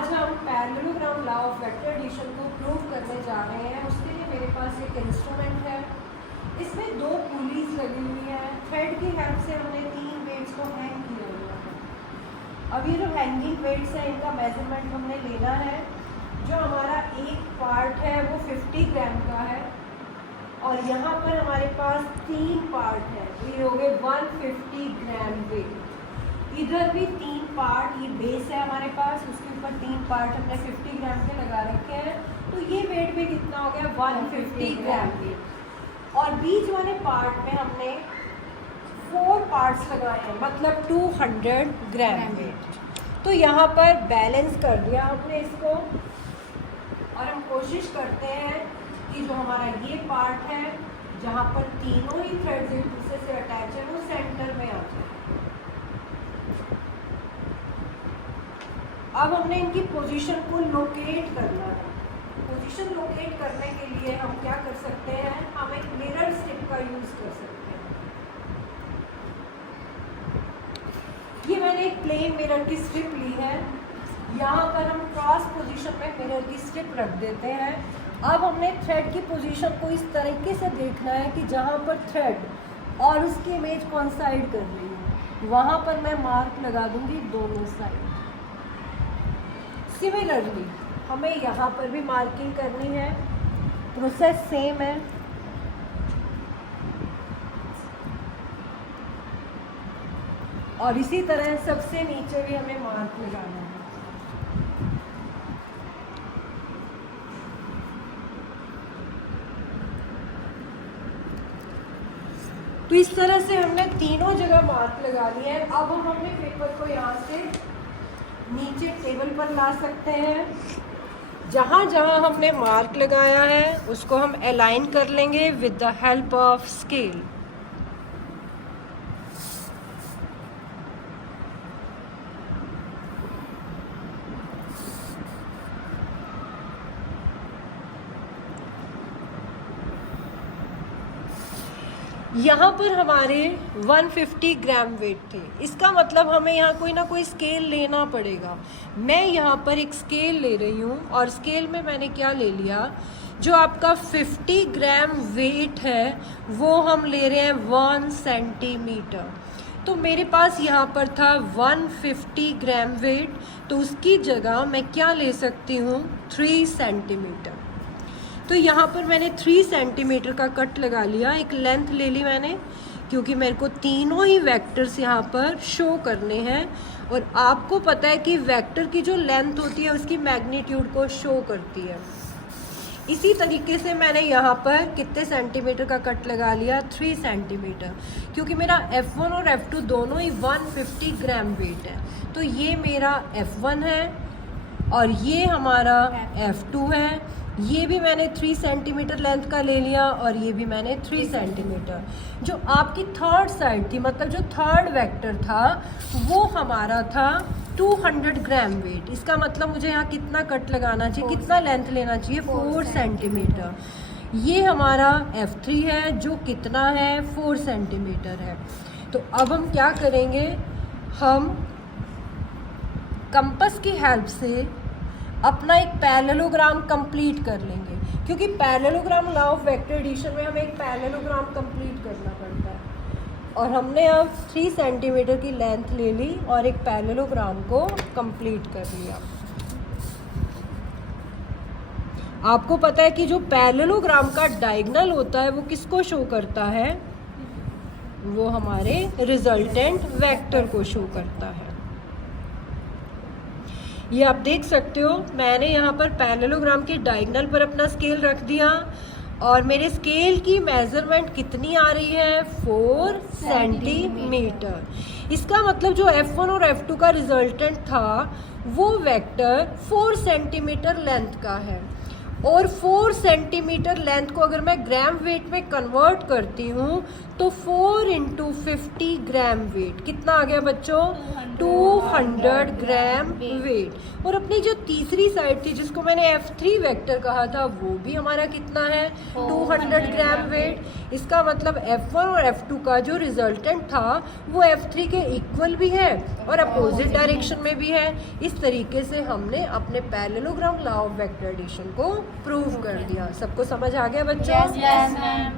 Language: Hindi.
आज हम parallelogram law of vector addition को प्रूव करने जा रहे हैं। उसके लिए मेरे पास एक इंस्ट्रूमेंट है, इसमें 2 पुलीज लगी हुई है। थ्रेड की हेल्प से हमने 3 वेट्स को हैंग किया हुआ है। अब ये जो हैंगिंग वेट्स है इनका मेजरमेंट हमने लेना है। जो हमारा एक पार्ट है वो 50 ग्राम का है और यहाँ पर हमारे पास 3 पार्ट है, तो ये हो गए 150 ग्राम वेट। इधर भी 3 पार्ट, ये बेस है हमारे पास, उसके ऊपर 3 पार्ट हमने 50 ग्राम के लगा रखे हैं, तो ये वेट भी कितना हो गया 150 ग्राम वेट। और बीच वाले पार्ट में हमने 4 पार्ट्स लगाए हैं, मतलब 200 ग्राम वेट। तो यहाँ पर बैलेंस कर दिया हमने इसको और हम कोशिश करते हैं कि जो हमारा ये पार्ट है जहाँ पर तीनों ही थ्रेड्स एक दूसरे से अटैच है वो सेंटर में आ जाए। अब हमने इनकी पोजीशन को लोकेट करना है। पोजीशन लोकेट करने के लिए हम क्या कर सकते हैं, हम एक मिरर स्ट्रिप का यूज कर सकते हैं। ये मैंने एक प्लेन मिरर की स्ट्रिप ली है, यहाँ पर हम क्रॉस पोजीशन में मिरर की स्ट्रिप रख देते हैं। अब हमने थ्रेड की पोजीशन को इस तरीके से देखना है कि जहाँ पर थ्रेड और उसकी इमेज कोइंसाइड कर रही है वहाँ पर मैं मार्क लगा दूंगी दोनों साइड। सिमिलरली हमें यहाँ पर भी मार्किंग करनी है, प्रोसेस सेम है। और इसी तरह सबसे नीचे भी हमें मार्क लगाना है। तो इस तरह से हमने तीनों जगह मार्क लगा लिए हैं। अब हम अपने पेपर को यहाँ से नीचे टेबल पर ला सकते हैं। जहाँ जहाँ हमने मार्क लगाया है उसको हम अलाइन कर लेंगे with the help of scale. यहाँ पर हमारे 150 ग्राम वेट थे, इसका मतलब हमें यहाँ कोई ना कोई स्केल लेना पड़ेगा। मैं यहाँ पर एक स्केल ले रही हूँ और स्केल में मैंने क्या ले लिया, जो आपका 50 ग्राम वेट है वो हम ले रहे हैं 1 सेंटीमीटर। तो मेरे पास यहाँ पर था 150 ग्राम वेट, तो उसकी जगह मैं क्या ले सकती हूँ 3 सेंटीमीटर। तो यहाँ पर मैंने 3 सेंटीमीटर का कट लगा लिया। एक लेंथ ले ली मैंने, क्योंकि मेरे को तीनों ही वेक्टर्स यहाँ पर शो करने हैं और आपको पता है कि वेक्टर की जो लेंथ होती है उसकी मैग्नीट्यूड को शो करती है। इसी तरीके से मैंने यहाँ पर कितने सेंटीमीटर का कट लगा लिया 3 सेंटीमीटर, क्योंकि मेरा F1 और F2 दोनों ही 150 ग्राम वेट है। तो ये मेरा F1 है और ये हमारा F2 है। ये भी मैंने 3 सेंटीमीटर लेंथ का ले लिया और ये भी मैंने 3 सेंटीमीटर। जो आपकी थर्ड साइड थी, मतलब जो थर्ड वेक्टर था वो हमारा था 200 ग्राम वेट। इसका मतलब मुझे यहाँ कितना कट लगाना चाहिए, कितना लेंथ लेना चाहिए 4 सेंटीमीटर। ये हमारा F3 है जो कितना है 4 सेंटीमीटर है। तो अब हम क्या करेंगे, हम कंपास की हेल्प से अपना एक पैरेललोग्राम कंप्लीट कर लेंगे, क्योंकि parallelogram law of vector addition में हमें एक पैरेललोग्राम कंप्लीट करना पड़ता है। और हमने अब 3 सेंटीमीटर की लेंथ ले ली और एक पैरेललोग्राम को कंप्लीट कर लिया। आपको पता है कि जो पैरेललोग्राम का डायगोनल होता है वो किसको शो करता है, वो हमारे रिजल्टेंट वेक्टर को शो करता है। ये आप देख सकते हो, मैंने यहाँ पर पैरेललोग्राम के डायगोनल पर अपना स्केल रख दिया और मेरे स्केल की मेजरमेंट कितनी आ रही है 4 सेंटीमीटर। इसका मतलब जो F1 और F2 का रिजल्टेंट था वो वेक्टर 4 सेंटीमीटर लेंथ का है। और 4 सेंटीमीटर लेंथ को अगर मैं ग्राम वेट में कन्वर्ट करती हूँ तो 4 इंटू 50 ग्राम वेट कितना आ गया बच्चों? 200 ग्राम वेट। और अपनी जो तीसरी साइड थी जिसको मैंने F3 वेक्टर कहा था वो भी हमारा कितना है? 200 ग्राम वेट। इसका मतलब F1 और F2 का जो रिजल्टेंट था वो F3 के इक्वल भी है और अपोजिट डायरेक्शन में भी है। इस तरीके से हमने अपने parallelogram law of vector addition को प्रूव कर दिया। सबको समझ आ गया बच्चों? Yes, ma'am.